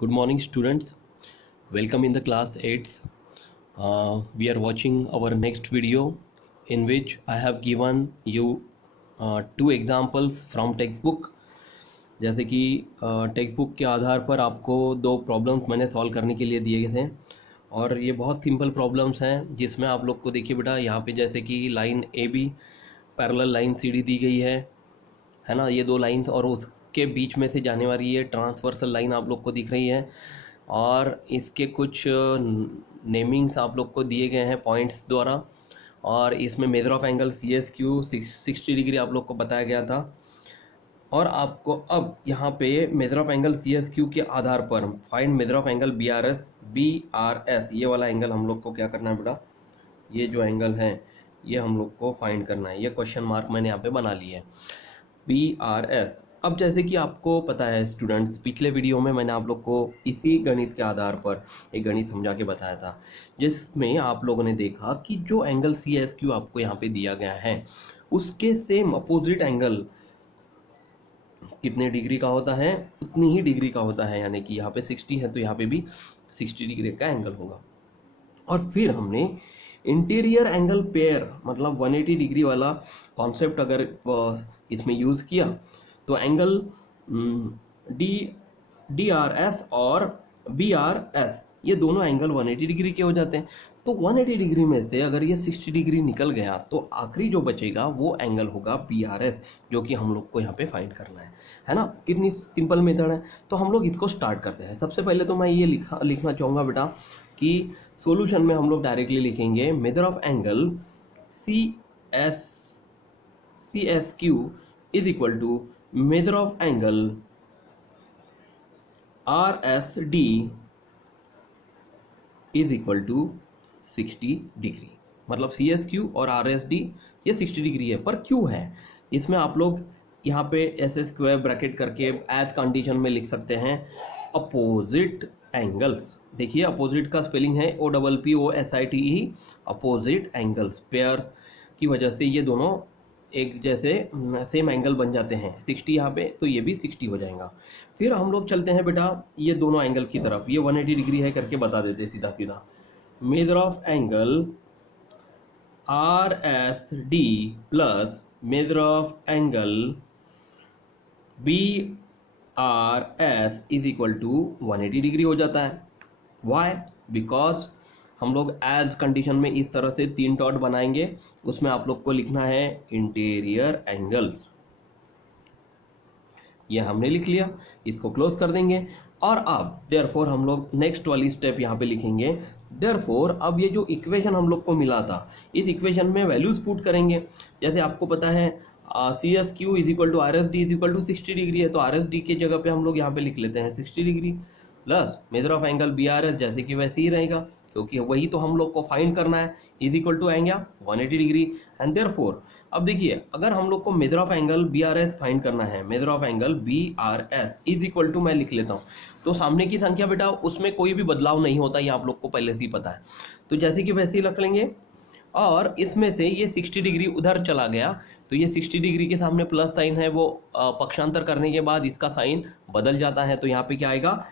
Good morning, students. Welcome in the class 8th. We are watching our next video in which I have given you two examples from textbook. जैसे कि text book के आधार पर आपको दो problems मैंने solve करने के लिए दिए गए थे और ये बहुत सिंपल प्रॉब्लम्स हैं जिसमें आप लोग को देखिए बेटा यहाँ पे जैसे कि line A B parallel line C D दी गई है ना। ये दो लाइन्स और उसके बीच में से जाने वाली ये ट्रांसवर्सल लाइन आप लोग को दिख रही है और इसके कुछ नेमिंग्स आप लोग को दिए गए हैं पॉइंट्स द्वारा और इसमें measure of angle C S Q 60 degree आप लोग को बताया गया था। और आपको अब यहाँ पे measure of angle C S Q के आधार पर find measure of angle B R S ये वाला एंगल हम लोग को क्या करना है बेटा, ये जो एंगल है ये हम लोग को फाइंड करना है। ये क्वेश्चन मार्क मैंने यहाँ पे बना लिया है बी आर एस। अब जैसे कि आपको पता है स्टूडेंट्स, पिछले वीडियो में मैंने आप लोग को इसी गणित के आधार पर एक गणित समझा के बताया था जिसमें आप लोगों ने देखा कि जो एंगल सी एस क्यू आपको यहाँ पे दिया गया है उसके सेम अपोजिट एंगल कितने डिग्री का होता है, उतनी ही डिग्री का होता है। यानी कि यहाँ पे 60 है तो यहाँ पे भी 60 डिग्री का एंगल होगा। और फिर हमने इंटीरियर एंगल पेयर मतलब 180 डिग्री वाला कॉन्सेप्ट अगर इसमें यूज़ किया तो एंगल डी आर एस और बी आर एस ये दोनों एंगल 180 डिग्री के हो जाते हैं। तो 180 डिग्री में से अगर ये 60 डिग्री निकल गया तो आखिरी जो बचेगा वो एंगल होगा बी आर एस, जो कि हम लोग को यहाँ पे फाइंड करना है ना। कितनी सिंपल मेथड है। तो हम लोग इसको स्टार्ट करते हैं। सबसे पहले तो मैं ये लिखना चाहूँगा बेटा कि सॉल्यूशन में हम लोग डायरेक्टली लिखेंगे measure of angle C S Q is equal to measure of angle R S D is equal to 60 degree. मतलब सी एस क्यू और आर एस डी ये 60 डिग्री है, पर क्यू है इसमें आप लोग यहाँ पे एस स्क्वायर ब्रैकेट करके एज कंडीशन में लिख सकते हैं अपोजिट एंगल्स। देखिए अपोजिट का स्पेलिंग है OPPOSITE, अपोजिट एंगल्स। पेयर की वजह से ये दोनों एक जैसे सेम एंगल बन जाते हैं। 60 यहाँ पे तो ये भी 60 हो जाएगा। फिर हम लोग चलते हैं बेटा ये दोनों एंगल की तरफ। ये 180 डिग्री है करके बता देते सीधा सीधा। Measure of angle R S D plus measure of angle B R S is equal to 180 degree हो जाता है। वाई? बिकॉज हम लोग एज कंडीशन में इस तरह से 3 डॉट बनाएंगे, उसमें आप लोग को लिखना है इंटीरियर एंगल्स। ये हमने लिख लिया, इसको क्लोज कर देंगे। और अब देयरफॉर हम लोग नेक्स्ट वाली स्टेप यहाँ पे लिखेंगे। देयरफॉर अब ये जो इक्वेशन हम लोग को मिला था इस इक्वेशन में वैल्यूज पुट करेंगे। जैसे आपको पता है C S Q is equal to R S D is equal to 60 degree है, तो आर एस डी की जगह पे हम लोग यहाँ पे लिख लेते हैं 60 degree plus measure of angle B R S जैसे कि वैसे ही रहेगा क्योंकि वही तो हम लोग को फाइंड करना है। इज इक्वल टू आएंगे 180 डिग्री एंड देयरफॉर अब देखिए अगर हम लोग को measure of angle B R S find करना है, measure of angle B R S is equal to मैं लिख लेता हूँ तो सामने की संख्या बेटा उसमें कोई भी बदलाव नहीं होता, ये आप लोग को पहले से ही पता है। तो जैसे कि वैसे ही रख लेंगे और इसमें से ये 60 डिग्री उधर चला गया तो ये 60 डिग्री के सामने प्लस साइन है, वो पक्षांतर करने के बाद इसका साइन बदल जाता है। तो यहाँ पे क्या आएगा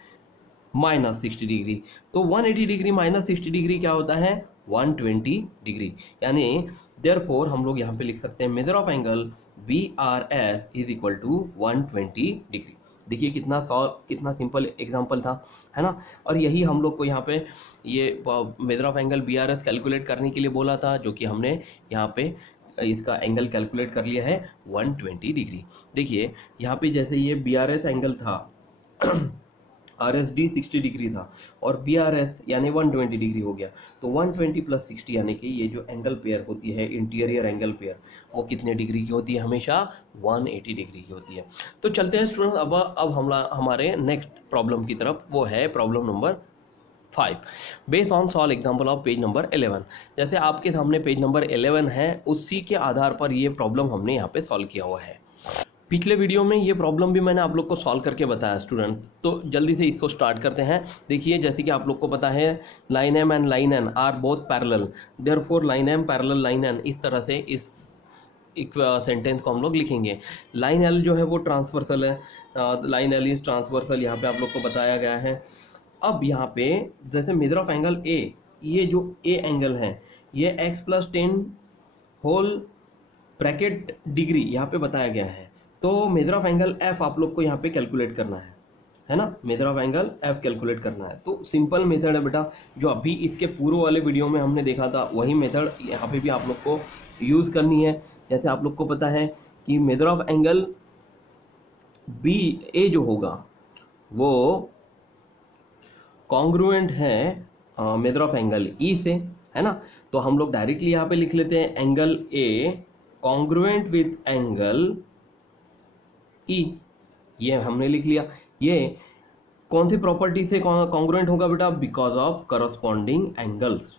-60 डिग्री। तो 180 डिग्री -60 डिग्री क्या होता है 120 डिग्री। यानी देयरफॉर हम लोग यहाँ पे लिख सकते हैं measure of angle B R S is equal to 120 degree. देखिए कितना सिंपल एग्जांपल था, है ना। और यही हम लोग को यहाँ पे ये measure of angle B R S calculate करने के लिए बोला था, जो कि हमने यहाँ पे इसका एंगल कैलकुलेट कर लिया है 120 डिग्री। देखिए यहाँ पे जैसे ये बी आर एस एंगल था आर एस डी 60 डिग्री था और बी आर एस यानी 120 डिग्री हो गया। तो 120 प्लस 60 यानी कि ये जो एंगल पेयर होती है इंटीरियर एंगल पेयर वो कितने डिग्री की होती है, हमेशा 180 डिग्री की होती है। तो चलते हैं स्टूडेंट्स अब हमारे नेक्स्ट प्रॉब्लम की तरफ, वो है problem number 5 based on solve example of page number 11। जैसे आपके सामने पेज नंबर 11 है उसी के आधार पर ये प्रॉब्लम हमने यहाँ पे सॉल्व किया हुआ है। पिछले वीडियो में ये प्रॉब्लम भी मैंने आप लोग को सॉल्व करके बताया स्टूडेंट, तो जल्दी से इसको स्टार्ट करते हैं। देखिए जैसे कि आप लोग को पता है line M and line N are both parallel, therefore line M parallel line N, इस तरह से इस एक सेंटेंस को हम लोग लिखेंगे। लाइन एल जो है वो ट्रांसवर्सल है, लाइन एल इज ट्रांसवर्सल, यहाँ पे आप लोग को बताया गया है। अब यहाँ पे जैसे मेजर ऑफ एंगल ए, ये जो ए एंगल है ये x + 10 होल ब्रैकेट डिग्री यहाँ पे बताया गया है। तो मेजर ऑफ एंगल एफ आप लोग को यहाँ पे कैलकुलेट करना है ना, major of angle F calculate करना है। तो सिंपल मेथड है बेटा, जो अभी इसके पूर्व वाले वीडियो में हमने देखा था वही मेथड यहाँ पे भी आप लोग को यूज करनी है। जैसे आप लोग को पता है कि मेजर ऑफ एंगल बी ए जो होगा वो कॉन्ग्रुएंट है मेजर ऑफ एंगल ई से, है ना। तो हम लोग डायरेक्टली यहाँ पे लिख लेते हैं angle A congruent with angle E, ये हमने लिख लिया। ये कौन सी प्रॉपर्टी से कॉन्ग्रुएंट होगा बेटा? Because of corresponding angles,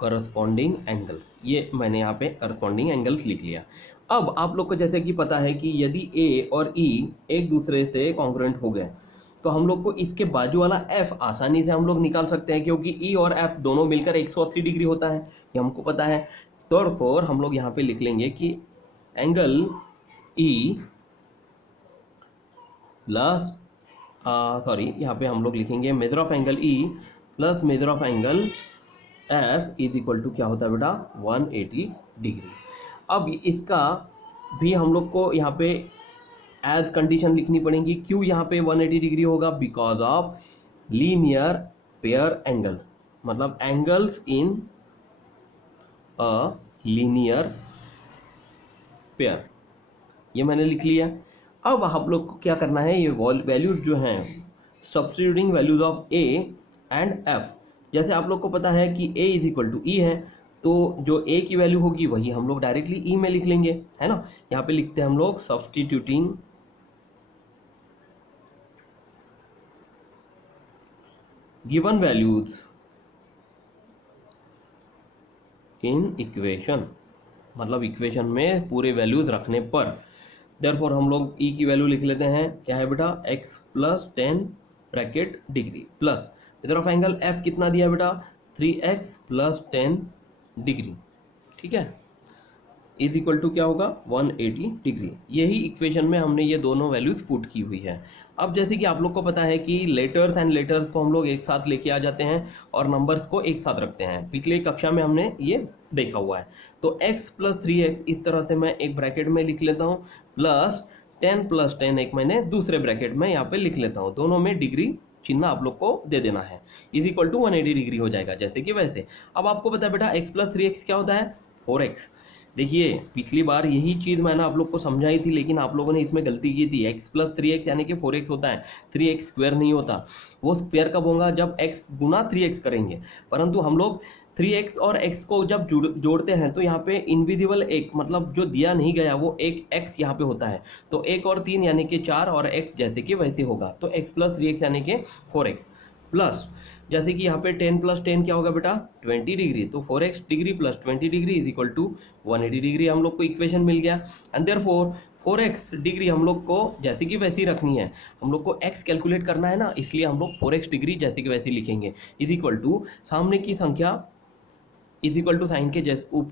corresponding angles, ये मैंने यहाँ पे करस्पॉन्डिंग एंगल्स लिख लिया। अब आप लोग को जैसे कि पता है कि यदि ए और ई एक दूसरे से कॉन्ग्रुएंट हो गए तो हम लोग को इसके बाजू वाला एफ आसानी से हम लोग निकाल सकते हैं, क्योंकि ई और एफ दोनों मिलकर 180 डिग्री होता है, ये हमको पता है। तो हम लोग यहाँ पे लिख लेंगे कि एंगल ई प्लस यहाँ पे हम लोग लिखेंगे measure of angle E plus measure of angle F is equal to क्या होता है बेटा? 180 डिग्री। अब इसका भी हम लोग को यहाँ पे एज कंडीशन लिखनी पड़ेगी। क्यों यहाँ पे 180 डिग्री होगा? Because of linear pair angle, मतलब angles in a linear pair, ये मैंने लिख लिया। अब आप लोग को क्या करना है, ये वैल्यूज जो हैं substituting values of A and F. जैसे आप लोग को पता है कि a इज इक्वल टू ई है, तो जो a की वैल्यू होगी वही हम लोग डायरेक्टली e में लिख लेंगे, है ना। यहाँ पे लिखते हैं हम लोग substituting given values in equation, मतलब इक्वेशन में पूरे वैल्यूज रखने पर। देयरफॉर हम लोग e की वैल्यू लिख लेते हैं, क्या है बेटा? x + 10 bracket degree plus measure of angle f कितना दिया बेटा? 3x + 10 डिग्री, ठीक है, इज इक्वल टू क्या होगा? 180 डिग्री। यही इक्वेशन में हमने ये दोनों वैल्यूज पुट की हुई है। अब जैसे कि आप लोग को पता है कि लेटर्स एंड लेटर्स को हम लोग एक साथ लेके आ जाते हैं और नंबर्स को एक साथ रखते हैं, पिछले कक्षा में हमने ये देखा हुआ है। तो x + 3x इस तरह से मैं एक ब्रैकेट में लिख लेता हूँ, प्लस 10 + 10 एक मैंने दूसरे ब्रैकेट में यहाँ पे लिख लेता हूँ, दोनों में डिग्री चिन्ह आप लोग को दे देना है, इज इक्वल टू 180 डिग्री हो जाएगा जैसे कि वैसे। अब आपको पता है बेटा x + 3x क्या होता है? 4x। देखिए पिछली बार यही चीज़ मैंने आप लोग को समझाई थी, लेकिन आप लोगों ने इसमें गलती की थी। x + 3x यानी कि 4x होता है, 3x² नहीं होता। वो स्क्वायर कब होगा? जब x गुना 3x करेंगे। परंतु हम लोग 3x और x को जब जोड़ते हैं तो यहाँ पे इनविजिबल एक, मतलब जो दिया नहीं गया वो एक x यहाँ पे होता है, तो 1 और 3 यानी कि 4 और x जैसे कि वैसे होगा। तो x + 3x यानी कि 4x प्लस जैसे कि यहाँ पे 10 + 10 क्या होगा बेटा? 20 डिग्री। तो 4x degree plus 20 degree is equal to 180 degree हम लोग को इक्वेशन मिल गया। एंड देयरफॉर 4x डिग्री हम लोग को जैसे कि वैसी रखनी है, हम लोग को x कैलकुलेट करना है ना, इसलिए हम लोग 4x डिग्री जैसे कि वैसी लिखेंगे, इज इक्वल टू सामने की संख्या इज इक्वल टू साइन के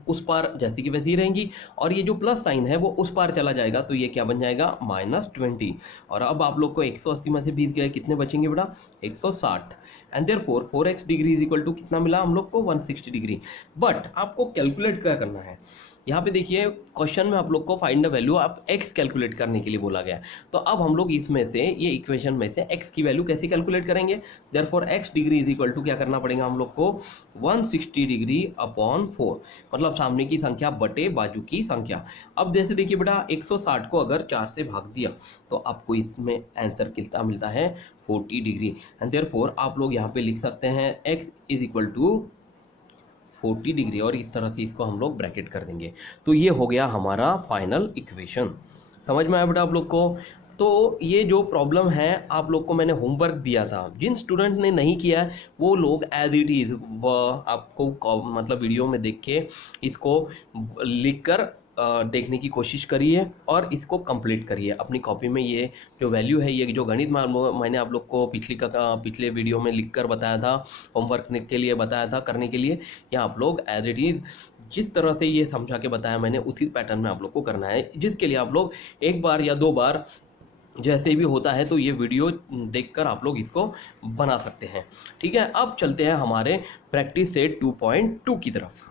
उस पार जैसी की वैसी रहेंगी, और ये जो प्लस साइन है वो उस पार चला जाएगा, तो ये क्या बन जाएगा? -20। और अब आप लोग को 180 में से बीत गए, कितने बचेंगे बेटा? 160। And therefore 4x degree is equal to कितना मिला हम लोग को? 160 डिग्री। बट आपको कैलकुलेट क्या करना है? यहाँ पे देखिए क्वेश्चन में आप लोग को find the value of x calculate करने के लिए बोला गया है। तो अब हम लोग इसमें से, ये इक्वेशन में से x की वैल्यू कैसे कैलकुलेट करेंगे? Therefore x degree is equal to क्या करना पड़ेगा हम लोग को? 160 डिग्री अपॉन 4, मतलब सामने की संख्या बटे बाजू की संख्या। अब जैसे देखिए बेटा 160 को अगर 4 से भाग दिया तो आपको इसमें आंसर कितना मिलता है? 40 डिग्री। एंड देयरफॉर आप लोग यहाँ पे लिख सकते हैं x is equal to 40 degree, और इस तरह से इसको हम लोग ब्रैकेट कर देंगे। तो ये हो गया हमारा फाइनल इक्वेशन। समझ में आया बेटा आप लोग को? तो ये जो प्रॉब्लम है आप लोग को मैंने होमवर्क दिया था, जिन स्टूडेंट ने नहीं किया वो लोग एज इट इज़ आपको मतलब वीडियो में देख के इसको लिख कर देखने की कोशिश करिए और इसको कंप्लीट करिए अपनी कॉपी में। ये जो वैल्यू है, ये जो गणित मैंने आप लोग को पिछले वीडियो में लिख कर बताया था, होमवर्क के लिए बताया था करने के लिए, ये आप लोग एज इट इज़ जिस तरह से ये समझा के बताया मैंने उसी पैटर्न में आप लोग को करना है, जिसके लिए आप लोग एक बार या दो बार जैसे भी होता है तो ये वीडियो देखकर आप लोग इसको बना सकते हैं। ठीक है, अब चलते हैं हमारे प्रैक्टिस सेट 2.2 की तरफ।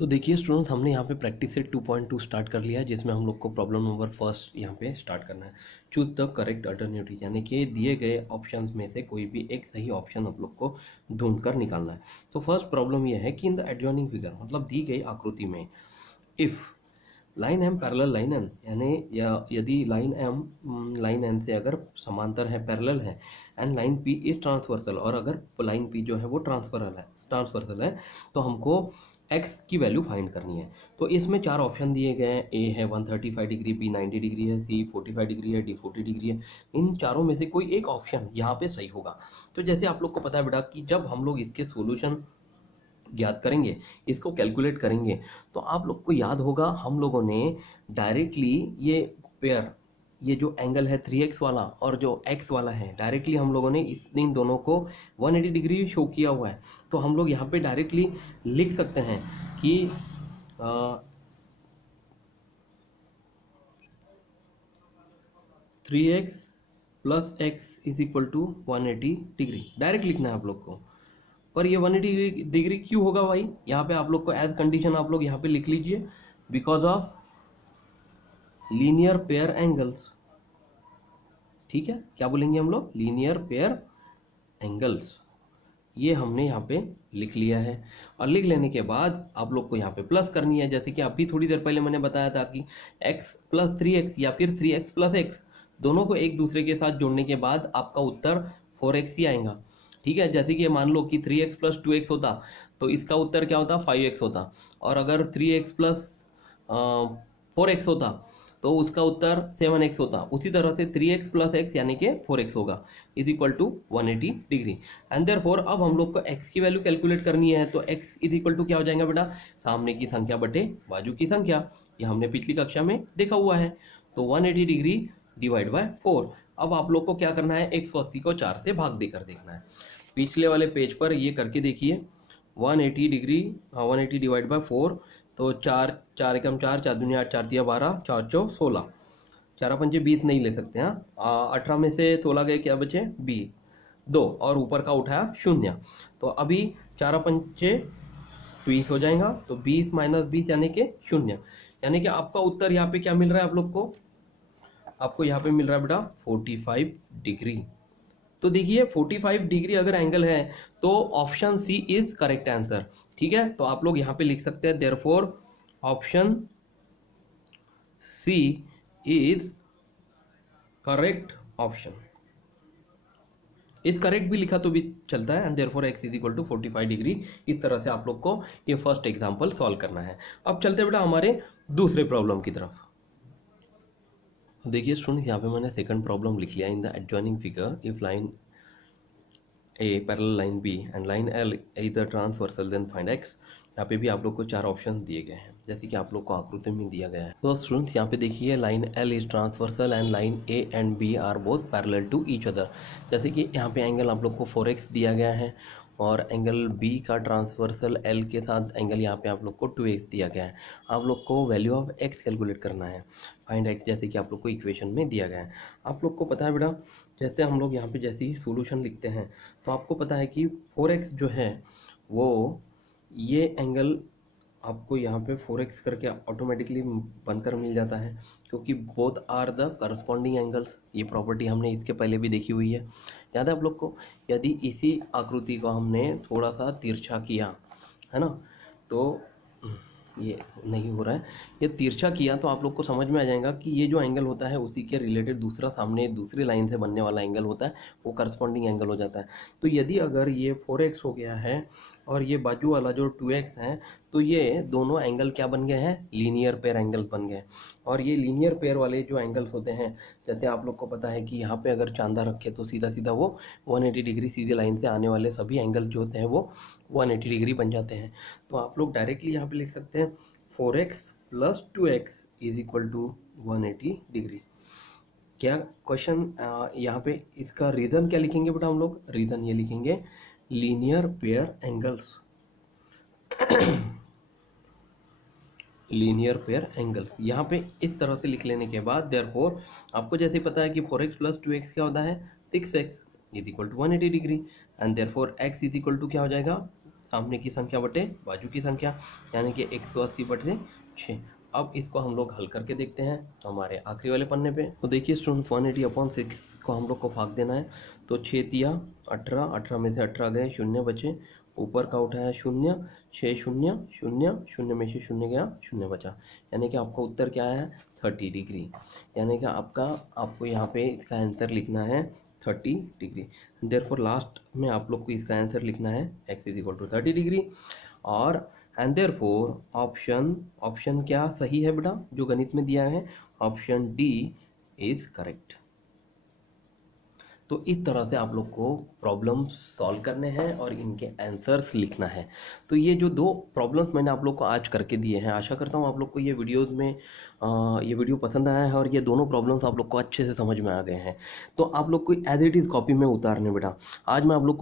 तो देखिए स्टूडेंट्स, हमने यहाँ पे प्रैक्टिस सेट 2.2 स्टार्ट कर लिया है, जिसमें हम लोग को प्रॉब्लम नंबर फर्स्ट यहाँ पे स्टार्ट करना है। चूज द करेक्ट अल्टरनेटिव, यानी कि दिए गए ऑप्शंस में से कोई भी एक सही ऑप्शन आप लोग को ढूंढ कर निकालना है। तो फर्स्ट प्रॉब्लम ये है कि इन द एडजॉइनिंग फिगर, मतलब दी गई आकृति में, if line M parallel line N, यानी यदि लाइन एम लाइन एन से अगर समांतर है, पैरेलल है, and line P is transversal, और अगर लाइन पी जो है वो ट्रांसवर्सल है, तो हमको एक्स की वैल्यू फाइंड करनी है। तो इसमें चार ऑप्शन दिए गए हैं, ए है 135 डिग्री, बी 90 डिग्री है, सी 45 डिग्री है, डी 40 डिग्री है। इन चारों में से कोई एक ऑप्शन यहाँ पे सही होगा। तो जैसे आप लोग को पता है बेटा कि जब हम लोग इसके सॉल्यूशन ज्ञात करेंगे, इसको कैलकुलेट करेंगे, तो आप लोग को याद होगा हम लोगों ने डायरेक्टली ये पेयर, ये जो एंगल है 3x वाला और जो x वाला है, डायरेक्टली हम लोगों ने इन दोनों को 180 डिग्री शो किया हुआ है। तो हम लोग यहाँ पे डायरेक्टली लिख सकते हैं कि 3x plus x is equal to 180 degree, direct लिखना है आप लोग को। पर ये 180 डिग्री क्यों होगा भाई, यहाँ पे आप लोग को एज कंडीशन आप लोग यहाँ पे लिख लीजिए, because of linear pair angles. ठीक है, क्या बोलेंगे हम लोग, लीनियर पेयर एंगल्स। ये हमने यहाँ पे लिख लिया है, और लिख लेने के बाद आप लोग को यहाँ पे प्लस करनी है। जैसे कि अभी थोड़ी देर पहले मैंने बताया था कि x प्लस 3x या फिर 3x प्लस x, दोनों को एक दूसरे के साथ जोड़ने के बाद आपका उत्तर 4x ही आएगा। ठीक है, जैसे कि मान लो कि 3x प्लस 2x होता तो इसका उत्तर क्या होता, 5x होता, और अगर 3x प्लस 4x होता तो उसका उत्तर 7x होता। उसी तरह से 3x प्लस एक्स यानी कि 4x होगा, is equal to 180 degree. And therefore अब हम लोग को x की वैल्यू कैलकुलेट करनी है, तो x इज इक्वल टू क्या हो जाएगा बेटा, सामने की संख्या बटे बाजू की संख्या। ये हमने पिछली कक्षा में देखा हुआ है। तो 180 डिग्री डिवाइड बाय 4। अब आप लोग को क्या करना है, 180 को 4 से भाग देकर देखना है। पिछले वाले पेज पर ये करके देखिए, 180 डिग्री 180 डिवाइड बाय 4, तो 4 4 एकम 4, 4 दूनी 8, 4 तिया 12, 4 चौ 16, 4 पंचे 20 नहीं ले सकते हैं। 18 में से 16 गए, क्या बचे 2, और ऊपर का उठाया 0। तो अभी 4 पंचे 20 हो जाएगा, तो 20 माइनस 20 यानी कि 0, यानी कि आपका उत्तर यहाँ पे क्या मिल रहा है आप लोग को, आपको यहाँ पे मिल रहा है बेटा 45 डिग्री। तो देखिए 45 डिग्री अगर एंगल है तो option C is correct answer. ठीक है, तो आप लोग यहाँ पे लिख सकते हैं therefore option C is correct option. इस करेक्ट भी लिखा तो भी चलता है, and therefore x is equal to 45 degree. इस तरह से आप लोग को ये फर्स्ट एग्जांपल सॉल्व करना है। अब चलते बेटा हमारे दूसरे प्रॉब्लम की तरफ। देखिए स्टूडेंट्स, यहाँ पे मैंने सेकंड प्रॉब्लम लिख लिया। In the adjoining figure, if line A parallel line B and line L इधर ट्रांसवर्सल, देन फाइंड एक्स। यहाँ पे भी आप लोग को 4 ऑप्शन दिए गए हैं, जैसे कि आप लोग को आकृति में दिया गया है। तो स्टूडेंट्स यहाँ पे देखिए, line L is transversal and line A and B are both parallel to each other. जैसे कि यहाँ पे एंगल आप लोग को 4x दिया गया है, और एंगल बी का ट्रांसवर्सल एल के साथ एंगल यहाँ पे आप लोग को 2x दिया गया है। आप लोग को वैल्यू ऑफ x कैलकुलेट करना है, फाइंड x, जैसे कि आप लोग को इक्वेशन में दिया गया है। आप लोग को पता है बेटा, जैसे हम लोग यहाँ पे जैसे ही सॉल्यूशन लिखते हैं तो आपको पता है कि 4x जो है वो, ये एंगल आपको यहाँ पे 4x करके ऑटोमेटिकली बनकर मिल जाता है, क्योंकि both are the corresponding angles. ये प्रॉपर्टी हमने इसके पहले भी देखी हुई है, याद है आप लोग को। यदि इसी आकृति को हमने थोड़ा सा तिरछा किया है ना, तो ये नहीं हो रहा है, ये तिरछा किया तो आप लोग को समझ में आ जाएगा कि ये जो एंगल होता है उसी के रिलेटेड दूसरा सामने दूसरी लाइन से बनने वाला एंगल होता है, वो करस्पॉन्डिंग एंगल हो जाता है। तो यदि अगर ये 4x हो गया है और ये बाजू वाला जो 2x है, तो ये दोनों एंगल क्या बन गए हैं, लीनियर पेयर एंगल बन गए। और ये लीनियर पेयर वाले जो एंगल्स होते हैं, जैसे आप लोग को पता है कि यहाँ पे अगर चांदा रखे तो सीधा सीधा वो 180 डिग्री सीधे लाइन से आने वाले सभी एंगल जो होते हैं वो 180 डिग्री बन जाते हैं। तो आप लोग डायरेक्टली यहाँ पे लिख सकते हैं 4x plus 2x is equal to 180 degree. क्या क्वेश्चन यहाँ पे इसका रीज़न क्या लिखेंगे बेटा हम लोग, रीज़न ये लिखेंगे linear pair angles. Linear pair angles. यहाँ पे इस तरह से लिख लेने के बाद देयरफॉर आपको जैसे पता है कि 4x + 2x क्या होता है 6x = 180 degree and therefore x = क्या हो जाएगा सामने की संख्या बटे बाजू की संख्या यानी कि 180/6। अब इसको हम लोग हल करके देखते हैं तो हमारे आखिरी वाले पन्ने पे तो देखिए स्टूडेंट 180/6 को हम लोग को भाग देना है तो 6 तिया 18, 18 में से 18 गए, 0 बचे, ऊपर का उठाया 0, 6 0 0, 0 में से 0 गया, 0 बचा, यानी कि आपका उत्तर क्या है 30 डिग्री। यानी कि आपको यहाँ पे इसका आंसर लिखना है 30 डिग्री। देयरफॉर लास्ट में आप लोग को इसका आंसर लिखना है x = 30 डिग्री और एंड देयरफॉर ऑप्शन क्या सही है बेटा जो गणित में दिया है, ऑप्शन डी इज करेक्ट। तो इस तरह से आप लोग को प्रॉब्लम सॉल्व करने हैं और इनके आंसर्स लिखना है। तो ये जो 2 प्रॉब्लम्स मैंने आप लोग को आज करके दिए हैं, आशा करता हूँ आप लोग को ये वीडियोस में ये वीडियो पसंद आया है और ये दोनों प्रॉब्लम्स आप लोग को अच्छे से समझ में आ गए हैं। तो आप लोग को एज इट इज़ कॉपी में उतारने बेटा। आज मैं आप लोग